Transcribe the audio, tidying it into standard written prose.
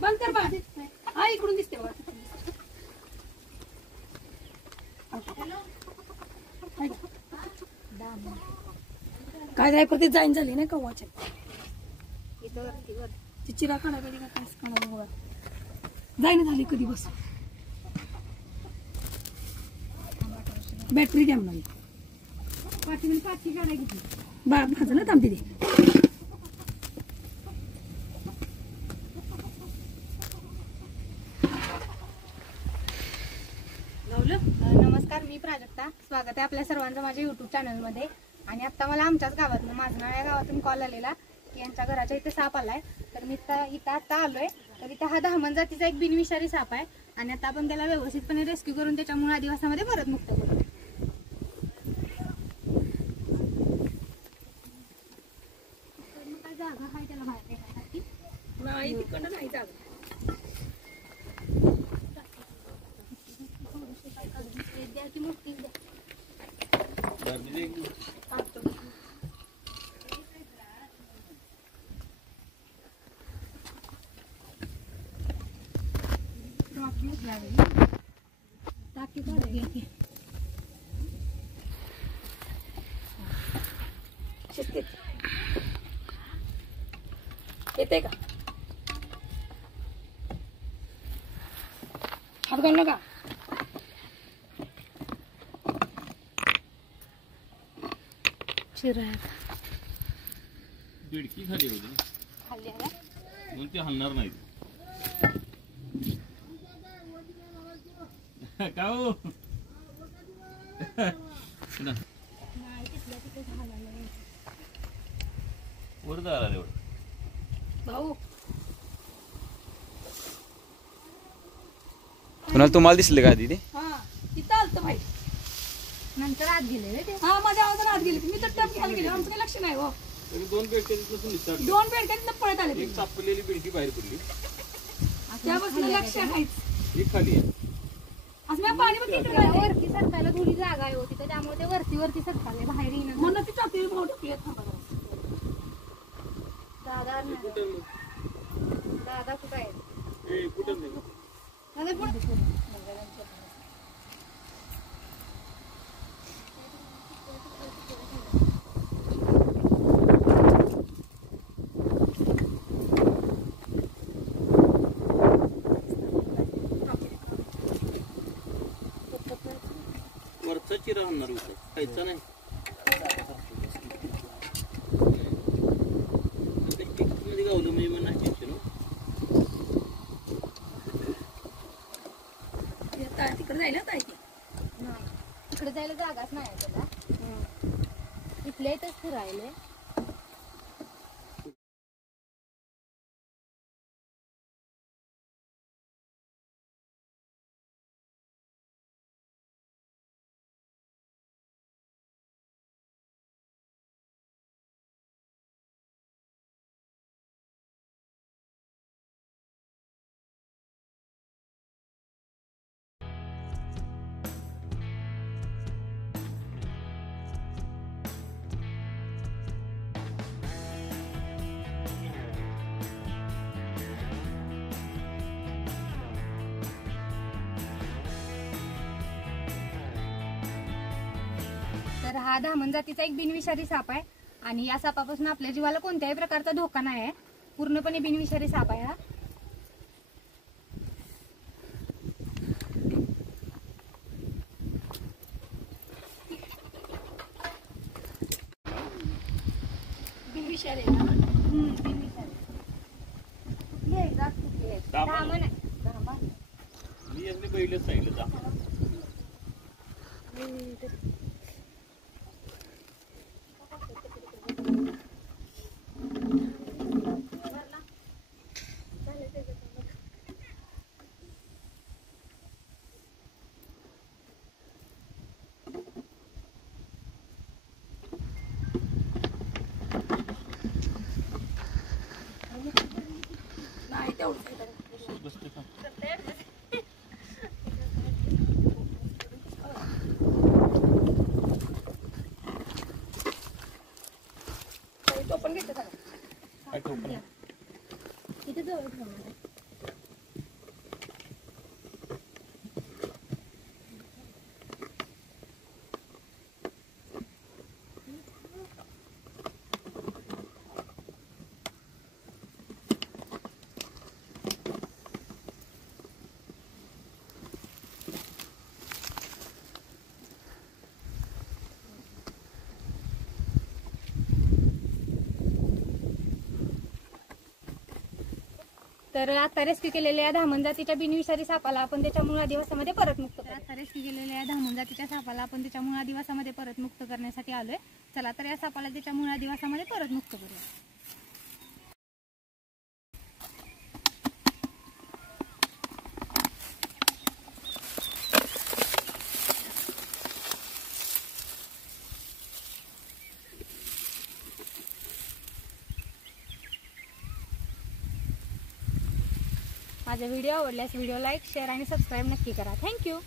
बंद कर बघा. हा इकडून दिसते बघा. काय जाय प्रति जाईन झाली नाही कव्वाच्या ती चिरा काढा कधी का काय काढा बघा जाईन झाली कधी बस बॅटरी द्या म्हणा पाठी काढा घेतली भाजलं ना थांबते ते नमस्कार, मी प्राजक्ता. स्वागत आहे आपल्या सर्वांचं माझ्या युट्यूब चॅनलमध्ये. आणि आता मला आमच्याच गावातून माझनाळ या गावातून कॉल आलेला की यांच्या घराच्या इथे साप आलाय. तर मी इथं आता आलोय. तर इथं हा धामण जातीचा एक बिनविषारी साप आहे आणि आता आपण त्याला व्यवस्थितपणे रेस्क्यू करून त्याच्या मूळ आदिवासामध्ये परत मुक्त करू. काय जागा आहे त्याला बाहेर फेकायसाठी? नाही तिकडं नाही जागा. येते का हात घाल नका बिडकी खाली होती खाली आला म्हणून ती हलणार नाही का हो वर झाला एवढं भाऊ कुणाला तुम्हाला दिसले का आधी ते हा तिथं आलतं भाई नंतर आत गेले ते. हा माझ्या आवाजाने आत गेले मी तर टप घ्यायला गेले आमचं काही लक्ष नाही हो दोन बेडक्यातून निसटली दोन बेडक्यात पळत आले एक सापडलेली बिडकी बाहेर पडली त्यापासून लक्ष नाहीच एक खाली आहे असं मी पाणी पण तिकडे त्याला वरती सरकायला थोडी जागा आहे होती तर त्यामुळे ते वरती सरकाले बाहेर येणं. म्हणून ती टाकली भाऊ टाकली दादा कुठं आहे? कुठं नाही वरचा चिरा होणार होता खायचा नाही मध्ये गावलं म्हणजे मला नाही टेन्शन तिकडे जायला ताई तिकडे जायला जागाच नाही आहे त्याला. इथल्या इथंच फिरायले. तर हा धामण जातीचा एक बिनविषारी साप आहे आणि या सापापासून आपल्या जीवाला कोणत्याही प्रकारचा धोका नाही आहे. पूर्णपणे बिनविषारी साप आहे हा. बिनविषारी बिनविषारी कुठली आहे जात कुठली आहे? धामण आहे. धामण मी यांनी पहिलेच सांगितलं जा नाही तेवढं बसते का तो पण घेतलं काय करू इथे जवळ ठेवणार. तर आता रेस्क्यू केलेल्या धामण जातीच्या बिनविषारी सापाला आपण त्याच्या मूळ आदिवासामध्ये परत मुक्त करू. आता रेस्क्यू केलेल्या धामण जातीच्या सापाला आपण त्याच्या मूळ आदिवासामध्ये परत मुक्त करण्यासाठी आलोय. चला तर या सापाला त्याच्या मूळ आदिवासामध्ये परत मुक्त करूया. माझा व्हिडिओ आवडल्यास व्हिडिओ लाईक, शेअर आणि सबस्क्राईब नक्की करा. थँक्यू.